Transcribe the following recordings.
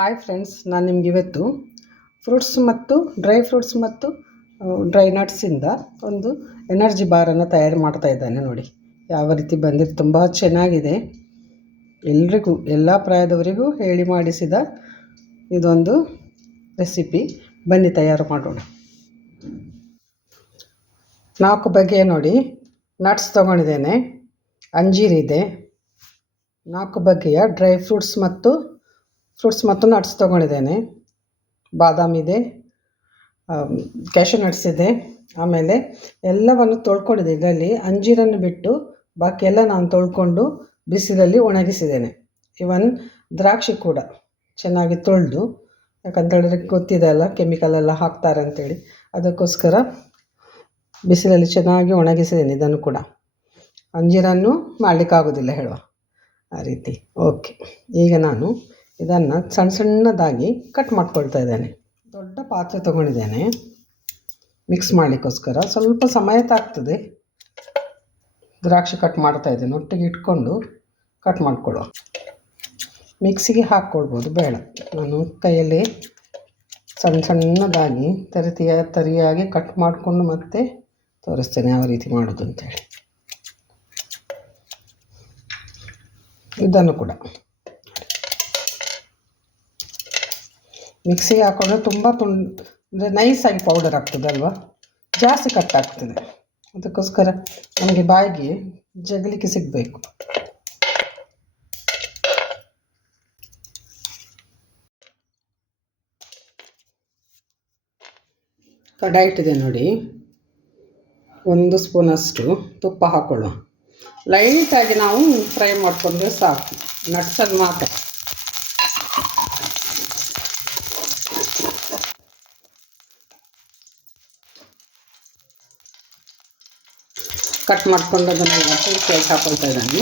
Hi friends, ನಾನು ನಿಮ್ಗೆ ಇವತ್ತು ಫ್ರೂಟ್ಸ್ ಮತ್ತು ಡ್ರೈ ಫ್ರೂಟ್ಸ್ ಮತ್ತು ಡ್ರೈ ನಟ್ಸಿಂದ ಒಂದು ಎನರ್ಜಿ ಬಾರನ್ನು ತಯಾರು ಮಾಡ್ತಾ ಇದ್ದೇನೆ. ನೋಡಿ ಯಾವ ರೀತಿ ಬಂದಿದ್ದು, ತುಂಬ ಚೆನ್ನಾಗಿದೆ. ಎಲ್ರಿಗೂ, ಎಲ್ಲ ಪ್ರಾಯದವರಿಗೂ ಹೇಳಿ ಮಾಡಿಸಿದ ಇದೊಂದು ರೆಸಿಪಿ. ಬನ್ನಿ ತಯಾರು ಮಾಡೋಣ. 4 ಬಗೆಯ ನೋಡಿ ನಟ್ಸ್ ತೊಗೊಂಡಿದ್ದೇನೆ. ಅಂಜೀರಿದೆ, 4 ಬಗೆಯ ಡ್ರೈ ಫ್ರೂಟ್ಸ್ ಮತ್ತು ನಟ್ಸ್ ತೊಗೊಂಡಿದ್ದೇನೆ. ಬಾದಾಮ್ ಇದೆ, ಕ್ಯಾಶ್ಯೂ ನಟ್ಸ್ ಇದೆ. ಆಮೇಲೆ ಎಲ್ಲವನ್ನು ತೊಳ್ಕೊಂಡಿದ್ದೆ. ಇದರಲ್ಲಿ ಅಂಜೀರನ್ನು ಬಿಟ್ಟು ಬಾಕಿ ಎಲ್ಲ ನಾನು ತೊಳ್ಕೊಂಡು ಬಿಸಿಲಲ್ಲಿ ಒಣಗಿಸಿದ್ದೇನೆ. ಇವನ್ ದ್ರಾಕ್ಷಿ ಕೂಡ ಚೆನ್ನಾಗಿ ತೊಳೆದು, ಯಾಕಂತೇಳಿದ್ರೆ ಗೊತ್ತಿದೆ ಅಲ್ಲ, ಕೆಮಿಕಲೆಲ್ಲ ಹಾಕ್ತಾರೆ ಅಂತೇಳಿ, ಅದಕ್ಕೋಸ್ಕರ ಬಿಸಿಲಲ್ಲಿ ಚೆನ್ನಾಗಿ ಒಣಗಿಸಿದ್ದೇನೆ. ಇದನ್ನು ಕೂಡ ಅಂಜೀರನ್ನು ಮಾಡಲಿಕ್ಕಾಗೋದಿಲ್ಲ ಹೇಳುವ ಆ ರೀತಿ. ಓಕೆ, ಈಗ ನಾನು ಇದನ್ನು ಸಣ್ಣ ಸಣ್ಣದಾಗಿ ಕಟ್ ಮಾಡ್ಕೊಳ್ತಾ ಇದ್ದೇನೆ. ದೊಡ್ಡ ಪಾತ್ರೆ ತೊಗೊಂಡಿದ್ದೇನೆ ಮಿಕ್ಸ್ ಮಾಡಲಿಕ್ಕೋಸ್ಕರ. ಸ್ವಲ್ಪ ಸಮಯ ತಾಗ್ತದೆ. ದ್ರಾಕ್ಷಿ ಕಟ್ ಮಾಡ್ತಾ ಇದ್ದೇನೆ, ಒಟ್ಟಿಗೆ ಇಟ್ಕೊಂಡು ಕಟ್ ಮಾಡ್ಕೊಳ್ಳುವ. ಮಿಕ್ಸಿಗೆ ಹಾಕ್ಕೊಳ್ಬೋದು, ಬೇಡ. ನಾನು ಕೈಯಲ್ಲಿ ಸಣ್ಣ ಸಣ್ಣದಾಗಿ ತರಿಯಾಗಿ ಕಟ್ ಮಾಡಿಕೊಂಡು ಮತ್ತೆ ತೋರಿಸ್ತೇನೆ ಯಾವ ರೀತಿ ಮಾಡೋದು ಅಂತೇಳಿ. ಇದನ್ನು ಕೂಡ ಮಿಕ್ಸಿಗೆ ಹಾಕೊಂಡ್ರೆ ತುಂಬ ಅಂದರೆ ನೈಸಾಗಿ ಪೌಡರ್ ಆಗ್ತದೆ ಅಲ್ವಾ, ಜಾಸ್ತಿ ಕಟ್ ಆಗ್ತದೆ. ಅದಕ್ಕೋಸ್ಕರ ನಮಗೆ ಬಾಯಿಗೆ ಜಗಲಿಕ್ಕೆ ಸಿಗಬೇಕು. ಕಡಾಯಿ ಇಟ್ಟಿದೆ ನೋಡಿ, 1 ಸ್ಪೂನಷ್ಟು ತುಪ್ಪ ಹಾಕೊಳ್ಳುವ. ಲೈಟಾಗಿ ನಾವು ಫ್ರೈ ಮಾಡಿಕೊಂಡ್ರೆ ಸಾಕು, ನಟ್ಸನ್ನು ಮಾತ್ರ. ಕಟ್ ಮಾಡ್ಕೊಂಡು ಅದನ್ನು ಪೂರ್ತಿಯಾಗಿ ಹಾಕೊಳ್ತಾ ಇದ್ದಾನೆ.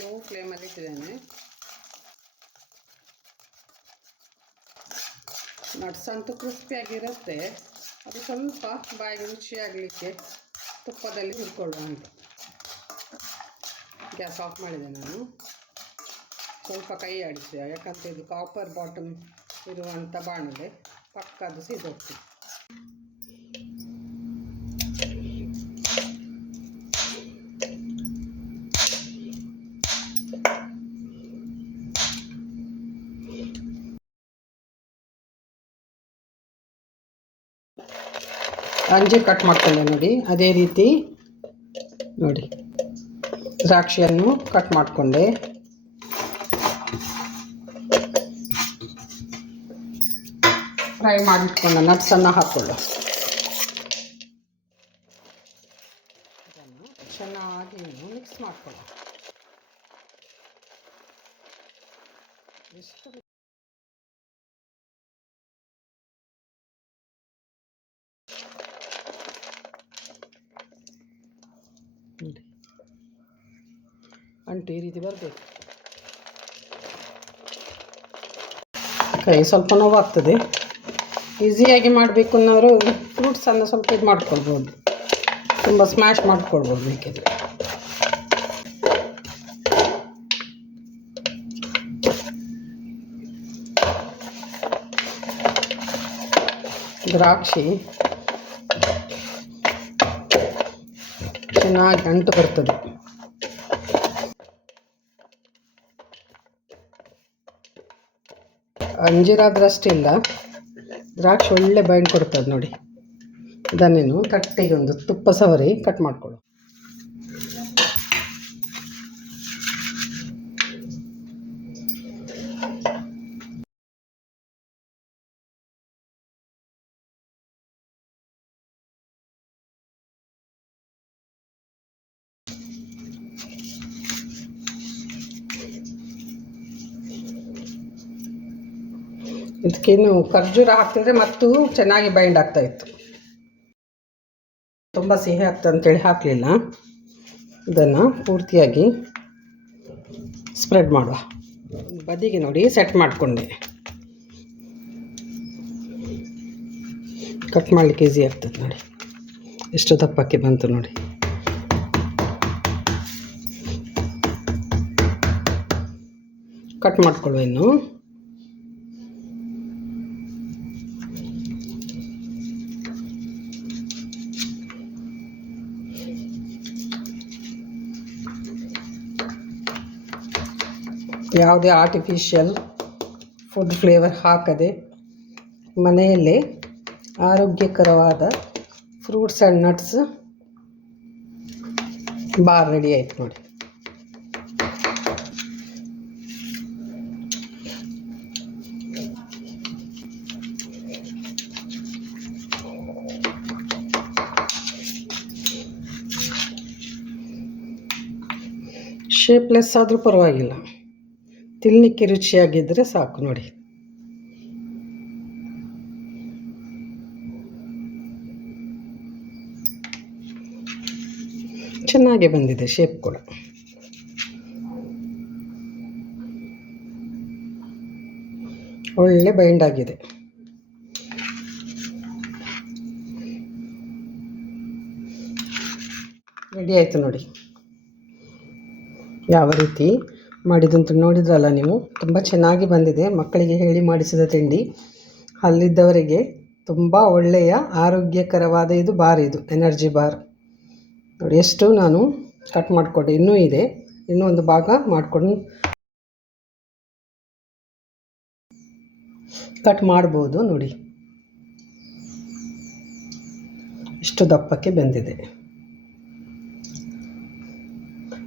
ಲೋ ಫ್ಲೇಮಲ್ಲಿ ಇಟ್ಟಿದ್ದೇನೆ. ನಟ್ಸ್ ಅಂತೂ ಕ್ರಿಸ್ಪಿಯಾಗಿರುತ್ತೆ, ಅದು ಸ್ವಲ್ಪ ಬಾಯಿಗೆ ರುಚಿಯಾಗಲಿಕ್ಕೆ ತುಪ್ಪದಲ್ಲಿ ಹುರ್ಕೊಳ್ಳುವ ಅಂತ. ಗ್ಯಾಸ್ ಆಫ್ ಮಾಡಿದೆ ನಾನು. ಸ್ವಲ್ಪ ಕೈ ಆಡಿಸಿ, ಯಾಕಂತ ಇದು ಕಾಪರ್ ಬಾಟಮ್ ಇರುವಂಥ ಬಾಣಲೆ, ಪಕ್ಕ ಅದು ಸಿಗೋಗ್ತದೆ. ಅಂಜೀರು ಕಟ್ ಮಾಡ್ಕೊಂಡೆ ನೋಡಿ, ಅದೇ ರೀತಿ ನೋಡಿ ದ್ರಾಕ್ಷಿಯನ್ನು ಕಟ್ ಮಾಡಿಕೊಂಡೆ. ಫ್ರೈ ಮಾಡಿಟ್ಕೊಂಡ ನಟ್ಸನ್ನು ಹಾಕ್ಕೊಳ್ಳು. ಇದನ್ನು ಚೆನ್ನಾಗಿ ಮಿಕ್ಸ್ ಮಾಡ್ಕೊಳ್ಳ. ಎಷ್ಟು ಅಂಟು ಈ ರೀತಿ ಬರಬೇಕು. ಕೈ ಸ್ವಲ್ಪ ನೋವಾಗ್ತದೆ. ಈಸಿಯಾಗಿ ಮಾಡಬೇಕು ಅನ್ನೋರು ಫ್ರೂಟ್ಸನ್ನು ಸ್ವಲ್ಪ ಇದು ಮಾಡ್ಕೊಳ್ಬೋದು, ತುಂಬ ಸ್ಮ್ಯಾಶ್ ಮಾಡ್ಕೊಳ್ಬೋದು. ಬೇಕಿದ್ರೆ ದ್ರಾಕ್ಷಿ ಚೆನ್ನಾಗಿ ಅಂಟು ಬರ್ತದೆ. ಅಂಜೀರಾದ್ರಷ್ಟಿಲ್ಲ, ದ್ರಾಕ್ಷಿ ಒಳ್ಳೆ ಬೈಂಡ್ ಕೊಡ್ತದೆ ನೋಡಿ. ಇದನ್ನೇನು ತಟ್ಟೆಗೆ ಒಂದು ತುಪ್ಪ ಸವರಿ ಕಟ್ ಮಾಡ್ಕೊಳ್ಳು. ಇದಕ್ಕೇನು ಖರ್ಜೂರ ಹಾಕ್ತಿದ್ರೆ ಮತ್ತು ಚೆನ್ನಾಗಿ ಬೈಂಡ್ ಆಗ್ತಾಯಿತ್ತು. ತುಂಬ ಸಿಹಿ ಆಗ್ತದೆ ಅಂತೇಳಿ ಹಾಕಲಿಲ್ಲ. ಇದನ್ನು ಪೂರ್ತಿಯಾಗಿ ಸ್ಪ್ರೆಡ್ ಮಾಡುವ. ಬದಿಗೆ ನೋಡಿ ಸೆಟ್ ಮಾಡಿಕೊಂಡೆ. ಕಟ್ ಮಾಡಲಿಕ್ಕೆ ಈಸಿ ಆಗ್ತದೆ ನೋಡಿ. ಎಷ್ಟು ದಪ್ಪಕ್ಕೆ ಬಂತು ನೋಡಿ. ಕಟ್ ಮಾಡ್ಕೊಳ್ಳುವ ಇನ್ನು. ಯಾವುದೇ ಆರ್ಟಿಫಿಷಿಯಲ್ ಫುಡ್ ಫ್ಲೇವರ್ ಹಾಕದೆ ಮನೆಯಲ್ಲೇ ಆರೋಗ್ಯಕರವಾದ fruits and nuts bar ready ಆಯ್ತು ನೋಡಿ. ಶೇಪ್ಲೆಸ್ ಆದರೂ ಪರವಾಗಿಲ್ಲ, ತಿನ್ನಲಿಕ್ಕೆ ರುಚಿಯಾಗಿದ್ದರೆ ಸಾಕು ನೋಡಿ. ಚೆನ್ನಾಗಿ ಬಂದಿದೆ ಶೇಪ್ ಕೂಡ. ಒಳ್ಳೆ ಬೈಂಡ್ ಆಗಿದೆ. ರೆಡಿ ಆಯಿತು ನೋಡಿ. ಯಾವ ರೀತಿ ಮಾಡಿದಂತ ನೋಡಿದ್ರಲ್ಲ ನೀವು, ತುಂಬ ಚೆನ್ನಾಗಿ ಬಂದಿದೆ. ಮಕ್ಕಳಿಗೆ ಹೇಳಿ ಮಾಡಿಸಿದ ತಿಂಡಿ. ಅಲ್ಲಿದ್ದವರಿಗೆ ತುಂಬ ಒಳ್ಳೆಯ ಆರೋಗ್ಯಕರವಾದ ಇದು ಬಾರ್, ಇದು ಎನರ್ಜಿ ಬಾರ್ ನೋಡಿ. ಎಷ್ಟು ನಾನು ಕಟ್ ಮಾಡಿಕೊಂಡೆ, ಇನ್ನೂ ಇದೆ, ಇನ್ನೂ ಒಂದು ಭಾಗ ಮಾಡಿಕೊಂಡು ಕಟ್ ಮಾಡ್ಬೋದು ನೋಡಿ. ಇಷ್ಟು ದಪ್ಪಕ್ಕೆ ಬೆಂದಿದೆ.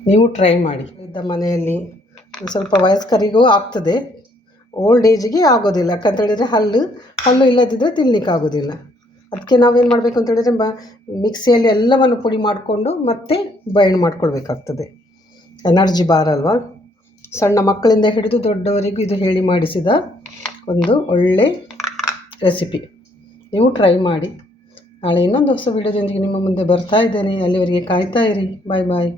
ನೀವು ಟ್ರೈ ಮಾಡಿ. ಇದ್ದ ಮನೆಯಲ್ಲಿ ಸ್ವಲ್ಪ ವಯಸ್ಕರಿಗೂ ಆಗ್ತದೆ, ಓಲ್ಡ್ ಏಜಿಗೆ ಆಗೋದಿಲ್ಲ. ಯಾಕಂತೇಳಿದರೆ ಹಲ್ಲು ಇಲ್ಲದಿದ್ದರೆ ತಿನ್ನಲಿಕ್ಕೆ ಆಗೋದಿಲ್ಲ. ಅದಕ್ಕೆ ನಾವೇನು ಮಾಡಬೇಕು ಅಂತೇಳಿದರೆ ಮಿಕ್ಸಿಯಲ್ಲಿ ಎಲ್ಲವನ್ನು ಪುಡಿ ಮಾಡಿಕೊಂಡು ಮತ್ತೆ ಬೈಂಡ್ ಮಾಡ್ಕೊಳ್ಬೇಕಾಗ್ತದೆ. ಎನರ್ಜಿ ಬಾರ್ ಅಲ್ವಾ, ಸಣ್ಣ ಮಕ್ಕಳಿಂದ ಹಿಡಿದು ದೊಡ್ಡವರಿಗೂ ಇದು ಹೇಳಿ ಮಾಡಿಸಿದ ಒಂದು ಒಳ್ಳೆ ರೆಸಿಪಿ. ನೀವು ಟ್ರೈ ಮಾಡಿ. ನಾಳೆ ಇನ್ನೊಂದು ಹೊಸ ವಿಡಿಯೋದೊಂದಿಗೆ ನಿಮ್ಮ ಮುಂದೆ ಬರ್ತಾ ಇದ್ದೇನೆ. ಅಲ್ಲಿವರೆಗೆ ಕಾಯ್ತಾ ಇರಿ. ಬಾಯ್ ಬಾಯ್.